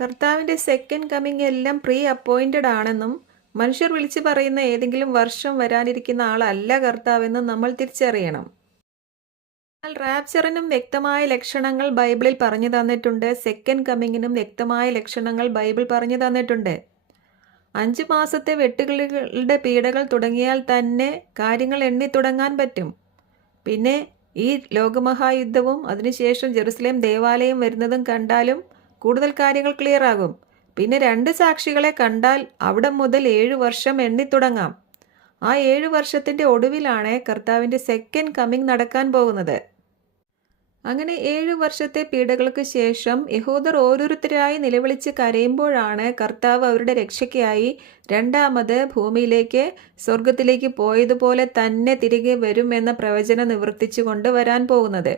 കർത്താവിൻ്റെ second coming എല്ലാം pre appointed ആണെന്നും മനുഷ്യർ വിളിച്ചു പറയുന്ന ഏതെങ്കിലും വർഷം വരാനിരിക്കുന്ന ആളല്ല കർത്താവെന്നും നമ്മൾ തിരിച്ചറിയണം. എന്നാൽ റാപ്ചറിനും വ്യക്തമായ ലക്ഷണങ്ങൾ ബൈബിളിൽ പറഞ്ഞു തന്നിട്ടുണ്ട്. സെക്കൻഡ് കമ്മിങ്ങിനും വ്യക്തമായ ലക്ഷണങ്ങൾ ബൈബിൾ പറഞ്ഞു തന്നിട്ടുണ്ട്. 5 മാസത്തെ വെട്ടുകിളികളുടെ പീഡകൾ തുടങ്ങിയാൽ തന്നെ കാര്യങ്ങൾ എണ്ണി തുടങ്ങാൻ പറ്റും. പിന്നെ ഈ ലോകമഹായുദ്ധവും അതിനുശേഷം ജെറുസലേം ദേവാലയം വരുന്നതും കണ്ടാലും കൂടുതൽ കാര്യങ്ങൾ ക്ലിയർ ആകും. പിന്നെ 2 സാക്ഷികളെ കണ്ടാൽ അവിടെ മുതൽ 7 വർഷം എണ്ണിത്തുടങ്ങാം. ആ 7 വർഷത്തിൻ്റെ ഒടുവിലാണ് കർത്താവിൻ്റെ സെക്കൻഡ് കമ്മിങ് നടക്കാൻ പോകുന്നത്. അങ്ങനെ 7 വർഷത്തെ പീഡകൾക്ക് ശേഷം യഹൂദർ ഓരോരുത്തരായി നിലവിളിച്ച് കരയുമ്പോഴാണ് കർത്താവ് അവരുടെ രക്ഷയ്ക്കായി രണ്ടാമത് ഭൂമിയിലേക്ക് സ്വർഗത്തിലേക്ക് പോയതുപോലെ തന്നെ തിരികെ വരും എന്ന പ്രവചനം നിവർത്തിച്ചു കൊണ്ട് വരാൻ പോകുന്നത്.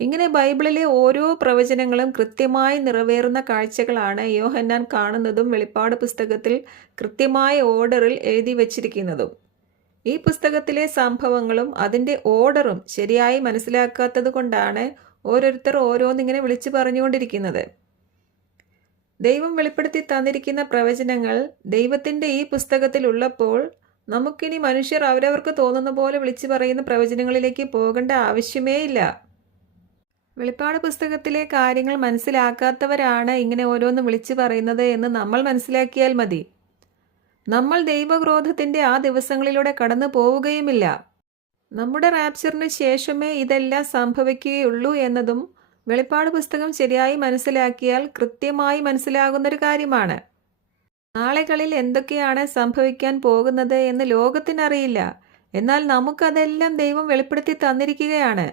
ഇങ്ങനെ ബൈബിളിലെ ഓരോ പ്രവചനങ്ങളും കൃത്യമായി നിറവേറുന്ന കാഴ്ചകളാണ് യോഹന്നാൻ കാണുന്നതും വെളിപ്പാട് പുസ്തകത്തിൽ കൃത്യമായ ഓർഡറിൽ എഴുതി വച്ചിരിക്കുന്നതും. ഈ പുസ്തകത്തിലെ സംഭവങ്ങളും അതിൻ്റെ ഓർഡറും ശരിയായി മനസ്സിലാക്കാത്തത് കൊണ്ടാണ് ഓരോരുത്തർ ഓരോന്നിങ്ങനെ വിളിച്ചു പറഞ്ഞുകൊണ്ടിരിക്കുന്നത്. ദൈവം വെളിപ്പെടുത്തി തന്നിരിക്കുന്ന പ്രവചനങ്ങൾ ദൈവത്തിൻ്റെ ഈ പുസ്തകത്തിൽ ഉള്ളപ്പോൾ നമുക്കിനി മനുഷ്യർ അവരവർക്ക് തോന്നുന്ന പോലെ വിളിച്ചു പറയുന്ന പ്രവചനങ്ങളിലേക്ക് പോകേണ്ട ആവശ്യമേ ഇല്ല. വെളിപ്പാട് പുസ്തകത്തിലെ കാര്യങ്ങൾ മനസ്സിലാക്കാത്തവരാണ് ഇങ്ങനെ ഓരോന്ന് വിളിച്ചു പറയുന്നത് എന്ന് നമ്മൾ മനസ്സിലാക്കിയാൽ മതി. നമ്മൾ ദൈവക്രോധത്തിൻ്റെ ആ ദിവസങ്ങളിലൂടെ കടന്നു പോവുകയുമില്ല. നമ്മുടെ റാപ്ചറിന് ശേഷമേ ഇതെല്ലാം സംഭവിക്കുകയുള്ളൂ എന്നതും വെളിപ്പാട് പുസ്തകം ശരിയായി മനസ്സിലാക്കിയാൽ കൃത്യമായി മനസ്സിലാകുന്നൊരു കാര്യമാണ്. നാളുകളിൽ എന്തൊക്കെയാണ് സംഭവിക്കാൻ പോകുന്നത് എന്ന് ലോകത്തിനറിയില്ല. എന്നാൽ നമുക്കതെല്ലാം ദൈവം വെളിപ്പെടുത്തി തന്നിരിക്കുകയാണ്.